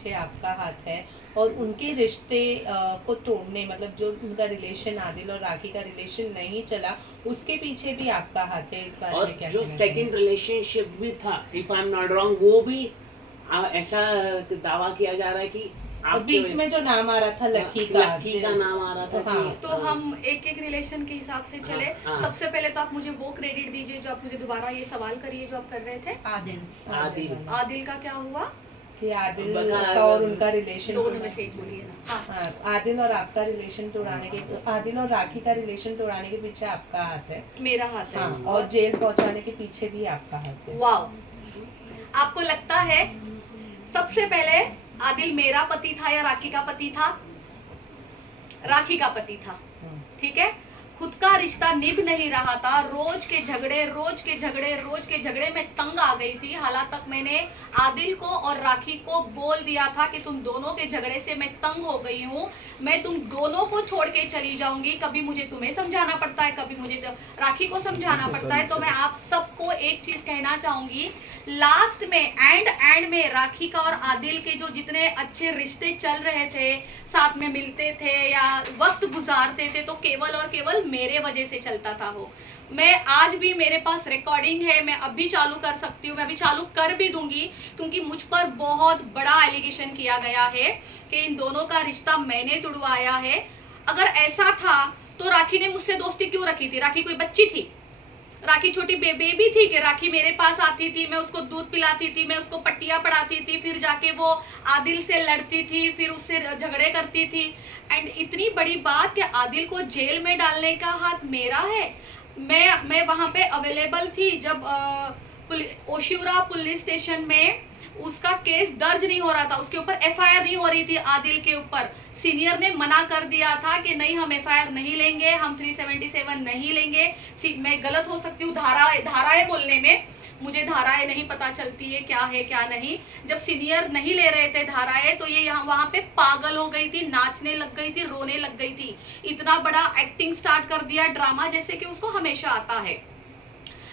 पीछे आपका हाथ है, और उनके रिश्ते को तोड़ने, मतलब जो उनका रिलेशन आदिल और राखी का रिलेशन नहीं चला, उसके पीछे भी आपका हाथ है। इस बारे और में क्या जो कहना सेकंड रिलेशनशिप भी था, if I am not wrong, वो भी ऐसा दावा किया जा रहा है कि और बीच में जो नाम आ रहा था लक्की का नाम आ रहा था हाँ, कि तो हम एक एक रिलेशन के हिसाब से चले। हाँ। सबसे पहले तो आप मुझे वो क्रेडिट दीजिए जो आप मुझे दोबारा ये सवाल करिए जो आप कर रहे थे। आदिल का क्या हुआ कि आदिल का और उनका रिलेशन, दोनों में से एक बोलिए ना। हाँ, आदिल और आपका रिलेशन तोड़ाने के, आदिल और राखी का रिलेशन तोड़ाने के पीछे आपका हाथ है। मेरा हाथ है। हाँ, और जेल पहुंचाने के पीछे भी आपका हाथ है। वाह, आपको लगता है सबसे पहले आदिल मेरा पति था या राखी का पति था? राखी का पति था, ठीक है। खुद का रिश्ता निभ नहीं रहा था, रोज के झगड़े में तंग आ गई थी। हालांकि तक मैंने आदिल को और राखी को बोल दिया था कि तुम दोनों के झगड़े से मैं तंग हो गई हूँ, मैं तुम दोनों को छोड़ के चली जाऊंगी। कभी मुझे तुम्हें समझाना पड़ता है, कभी मुझे राखी को समझाना पड़ता है। तो मैं आप सबको एक चीज कहना चाहूंगी, लास्ट में एंड में राखी का और आदिल के जो जितने अच्छे रिश्ते चल रहे थे, साथ में मिलते थे या वक्त गुजारते थे, तो केवल और केवल मेरे वजह से चलता था वो। मैं आज भी, मेरे पास रिकॉर्डिंग है, मैं अभी चालू कर सकती हूँ, मैं अभी चालू कर भी दूंगी, क्योंकि मुझ पर बहुत बड़ा एलिगेशन किया गया है कि इन दोनों का रिश्ता मैंने तुड़वाया है। अगर ऐसा था तो राखी ने मुझसे दोस्ती क्यों रखी थी? राखी कोई बच्ची थी? राखी छोटी बेबी थी कि राखी मेरे पास आती थी, मैं उसको दूध पिलाती थी, मैं उसको पट्टियां पढ़ाती थी, फिर जाके वो आदिल से लड़ती थी, फिर उससे झगड़े करती थी। एंड इतनी बड़ी बात कि आदिल को जेल में डालने का हाथ मेरा है। मैं वहां पे अवेलेबल थी जब ओशिवरा पुलिस स्टेशन में उसका केस दर्ज नहीं हो रहा था, उसके ऊपर एफआईआर नहीं हो रही थी आदिल के ऊपर। सीनियर ने मना कर दिया था कि नहीं, हम एफआईआर नहीं लेंगे, हम 377 नहीं लेंगे। मैं गलत हो सकती हूँ धाराएं बोलने में, मुझे धाराएं नहीं पता चलती है क्या है क्या नहीं। जब सीनियर नहीं ले रहे थे धाराएं, तो ये यहाँ वहां पे पागल हो गई थी, नाचने लग गई थी, रोने लग गई थी, इतना बड़ा एक्टिंग स्टार्ट कर दिया, ड्रामा जैसे कि उसको हमेशा आता है।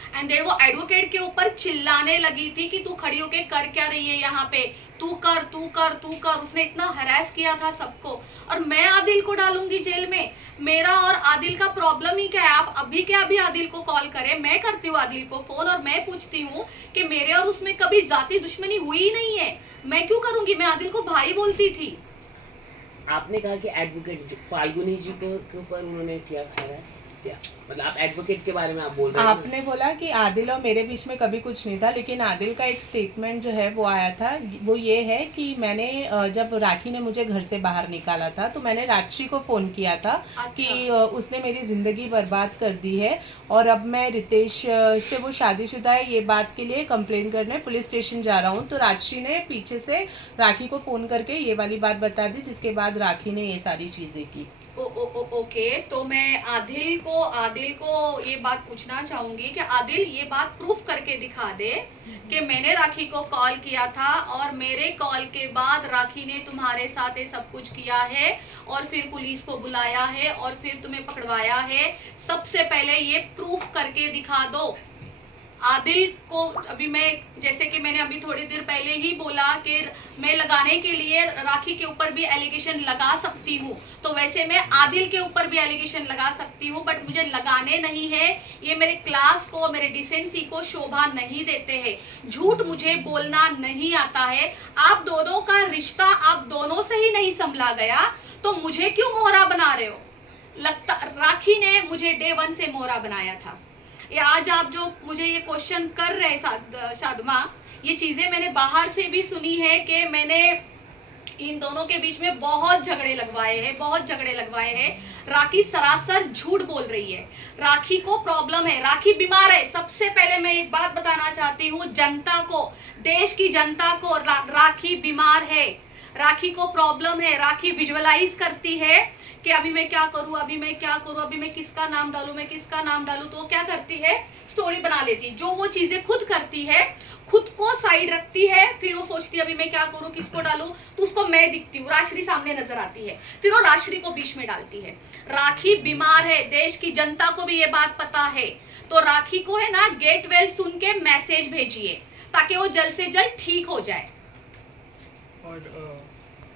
एंड देन वो एडवोकेट के ऊपर चिल्लाने लगी थी कि तू खड़ी होके कर क्या रही है यहाँ पे, तू कर तू कर तू कर। उसने इतना हरास किया था सबको, और मैं आदिल को डालूंगी जेल में? मेरा और आदिल का प्रॉब्लम ही क्या है? आप अभी के अभी आदिल को कॉल करें, मैं करती हूँ आदिल को फोन और मैं पूछती हूँ कि मेरे और उसमें कभी जाति दुश्मनी हुई ही नहीं है, मैं क्यों करूंगी? मैं आदिल को भाई बोलती थी। आपने कहा कि एडवोकेट फाल्गुनी जी के ऊपर उन्होंने क्या कहा, मतलब आप एडवोकेट के बारे में आप बोल रहे हैं? आपने बोला कि आदिल और मेरे बीच में कभी कुछ नहीं था, लेकिन आदिल का एक स्टेटमेंट जो है वो आया था, वो ये है कि मैंने जब राखी ने मुझे घर से बाहर निकाला था, तो मैंने राक्षी को फ़ोन किया था कि उसने मेरी ज़िंदगी बर्बाद कर दी है, और अब मैं रितेश से, वो शादीशुदा है, ये बात के लिए कंप्लेन करने पुलिस स्टेशन जा रहा हूँ। तो राक्षी ने पीछे से राखी को फ़ोन करके ये वाली बात बता दी, जिसके बाद राखी ने ये सारी चीज़ें की। ओके, तो मैं आदिल को ये बात पूछना चाहूंगी कि आदिल ये बात प्रूफ करके दिखा दे कि मैंने राखी को कॉल किया था और मेरे कॉल के बाद राखी ने तुम्हारे साथ ये सब कुछ किया है और फिर पुलिस को बुलाया है और फिर तुम्हें पकड़वाया है। सबसे पहले ये प्रूफ करके दिखा दो। आदिल को अभी मैं, जैसे कि मैंने अभी थोड़ी देर पहले ही बोला कि मैं लगाने के लिए राखी के ऊपर भी एलिगेशन लगा सकती हूँ, तो वैसे मैं आदिल के ऊपर भी एलिगेशन लगा सकती हूँ, बट मुझे लगाने नहीं है। ये मेरे क्लास को, मेरे डिसेंसी को शोभा नहीं देते हैं। झूठ मुझे बोलना नहीं आता है। आप दोनों का रिश्ता आप दोनों से ही नहीं संभला गया, तो मुझे क्यों मोहरा बना रहे हो? लगता राखी ने मुझे डे 1 से मोहरा बनाया था। ये आज आप जो मुझे ये क्वेश्चन कर रहे साधमा, ये चीजें मैंने बाहर से भी सुनी है कि मैंने इन दोनों के बीच में बहुत झगड़े लगवाए हैं। राखी सरासर झूठ बोल रही है। राखी को प्रॉब्लम है, राखी बीमार है। सबसे पहले मैं एक बात बताना चाहती हूँ जनता को, देश की जनता को, राखी बीमार है, राखी को प्रॉब्लम है। राखी विजुअलाइज करती है कि अभी मैं क्या करूं, अभी मैं किसका नाम डालूं, तो वो क्या करती है, स्टोरी बना लेती है। जो वो चीजें खुद करती है, खुद को साइड रखती है, फिर वो सोचती है अभी मैं क्या करूं, किसको डालूं, तो उसको मैं दिखती हूँ, राश्री सामने नजर आती है, फिर वो राश्री को बीच में डालती है। राखी बीमार है, देश की जनता को भी ये बात पता है। तो राखी को है ना, गेट वेल सुन के मैसेज भेजिए ताकि वो जल्द से जल्द ठीक हो जाए। और